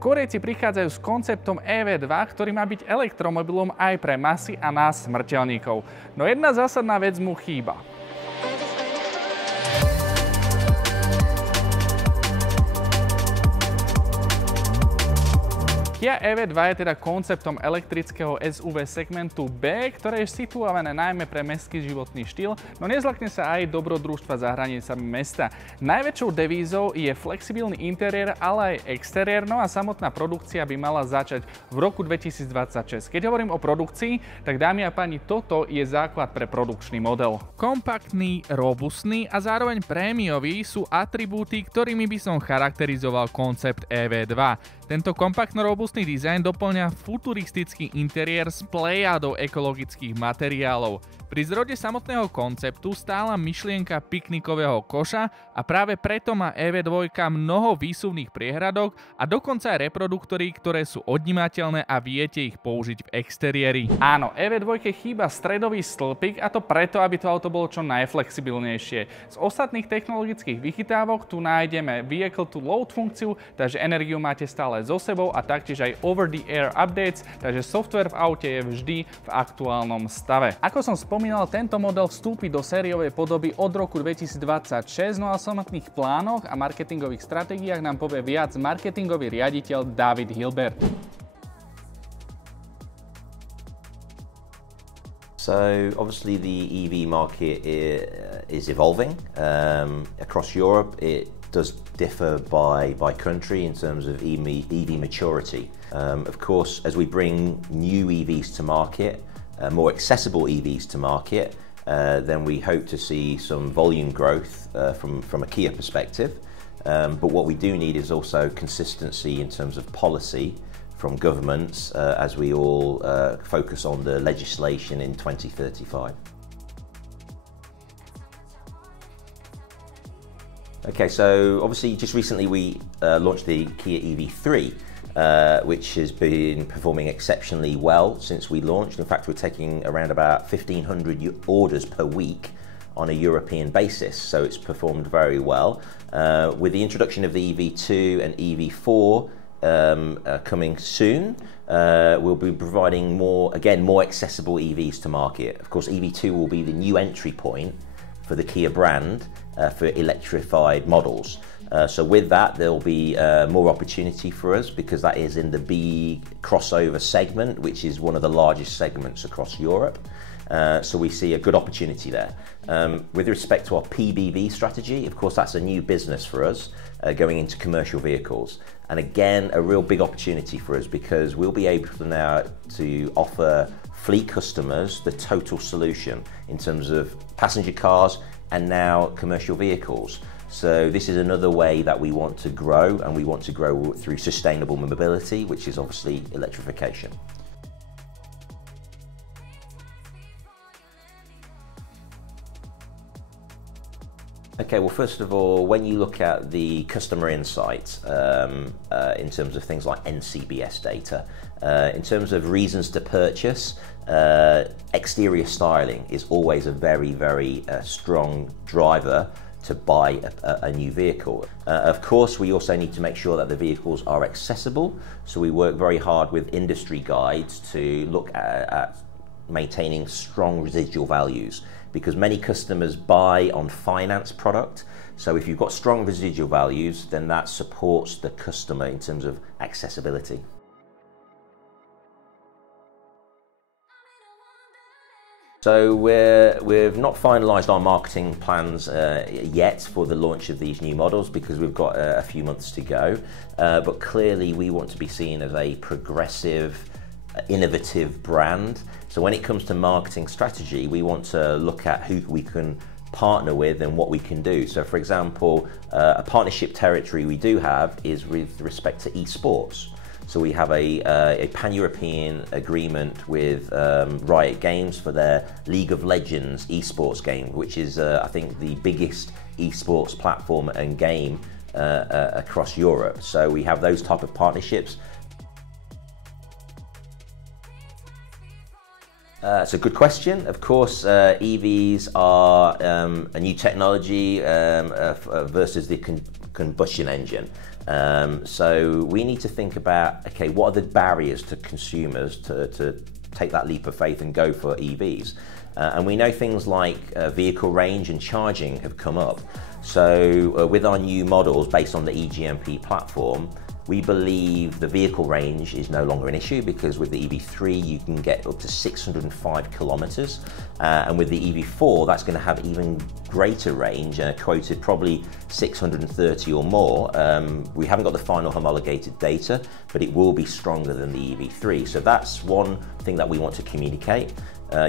Kórejci prichádzajú s konceptom EV2, ktorý má byť elektromobilom aj pre masy a nás smrteľníkov. No jedna zásadná vec mu chýba. Kia EV2 je teda konceptom elektrického SUV segmentu B, ktoré je situované najmä pre mestský životný štýl, no nezlakne sa aj dobrodružstva za hranicami mesta. Najväčšou devízou je flexibilný interiér, ale aj exteriér, no a samotná produkcia by mala začať v roku 2026. Keď hovorím o produkcii, tak dámy a páni, toto je základ pre produkčný model. Kompaktný, robustný a zároveň prémiový sú atribúty, ktorými by som charakterizoval koncept EV2. Tento kompaktno-robustný dizajn doplňa futuristický interiér s plejádou ekologických materiálov. Pri zrode samotného konceptu stála myšlienka piknikového koša a práve preto má EV2 mnoho výsuvných priehradok a dokonca aj reproduktory, ktoré sú odnímateľné a viete ich použiť v exteriéri. Áno, EV2 chýba stredový stĺpik a to preto, aby to auto bolo čo najflexibilnejšie. Z ostatných technologických vychytávok tu nájdeme vehicle to load funkciu, takže energiu máte stále so sebou a taktiež aj over the air updates, takže software v aute je vždy v aktuálnom stave. Ako som spomínal, tento model vstúpi do sériovej podoby od roku 2026, no a o samotných plánoch a marketingových stratégiách nám povie viac marketingový riaditeľ David Hilbert. So obviously the EV market is evolving across Europe. It does differ by country in terms of EV maturity. Of course, as we bring new EVs to market, more accessible EVs to market, then we hope to see some volume growth from a Kia perspective. But what we do need is also consistency in terms of policy from governments as we all focus on the legislation in 2035. Okay, so obviously just recently we launched the Kia EV3, which has been performing exceptionally well since we launched. In fact, we're taking around about 1,500 orders per week on a European basis, so it's performed very well. With the introduction of the EV2 and EV4 coming soon, we'll be providing more accessible EVs to market. Of course, EV2 will be the new entry point for the Kia brand for electrified models. So with that, there'll be more opportunity for us because that is in the B crossover segment, which is one of the largest segments across Europe. So we see a good opportunity there. With respect to our PBV strategy, of course, that's a new business for us going into commercial vehicles. And again, a real big opportunity for us because we'll be able to now to offer fleet customers the total solution in terms of passenger cars and now commercial vehicles. So this is another way that we want to grow, and we want to grow through sustainable mobility, which is obviously electrification. Okay, well, first of all, when you look at the customer insights in terms of things like NCBS data, in terms of reasons to purchase, exterior styling is always a very, very strong driver to buy a new vehicle. Of course, we also need to make sure that the vehicles are accessible, so we work very hard with industry guides to look at maintaining strong residual values, because many customers buy on finance product. So if you've got strong residual values, then that supports the customer in terms of accessibility. So we've not finalised our marketing plans yet for the launch of these new models because we've got a few months to go. But clearly we want to be seen as a progressive, innovative brand. So when it comes to marketing strategy, we want to look at who we can partner with and what we can do. So for example, a partnership territory we do have is with respect to esports. So we have a pan-European agreement with Riot Games for their League of Legends esports game, which is I think the biggest esports platform and game across Europe. So we have those type of partnerships. It's a good question. Of course, EVs are a new technology versus the combustion engine. So we need to think about, okay, what are the barriers to consumers to take that leap of faith and go for EVs? And we know things like vehicle range and charging have come up. So with our new models based on the EGMP platform, we believe the vehicle range is no longer an issue, because with the EV3 you can get up to 605 kilometers, and with the EV4 that's going to have even greater range, quoted probably 630 or more. We haven't got the final homologated data, but it will be stronger than the EV3. So that's one thing that we want to communicate.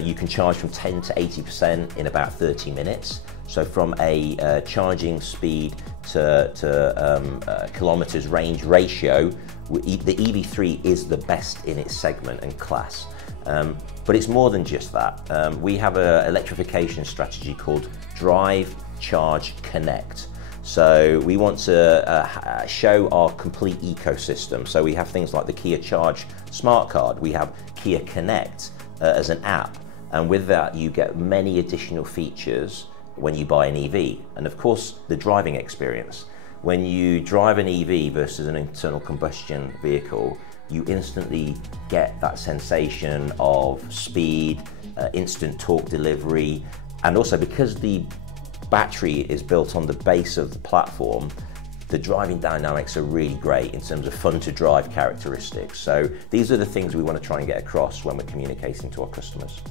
You can charge from 10 to 80% in about 30 minutes. So from a charging speed to kilometers range ratio, the EV3 is the best in its segment and class. But it's more than just that. We have an electrification strategy called Drive, Charge, Connect. So we want to show our complete ecosystem. So we have things like the Kia Charge smart card. We have Kia Connect as an app. And with that, you get many additional features when you buy an EV. And of course, the driving experience. When you drive an EV versus an internal combustion vehicle, you instantly get that sensation of speed, instant torque delivery, and also because the battery is built on the base of the platform, the driving dynamics are really great in terms of fun to drive characteristics. So these are the things we want to try and get across when we're communicating to our customers.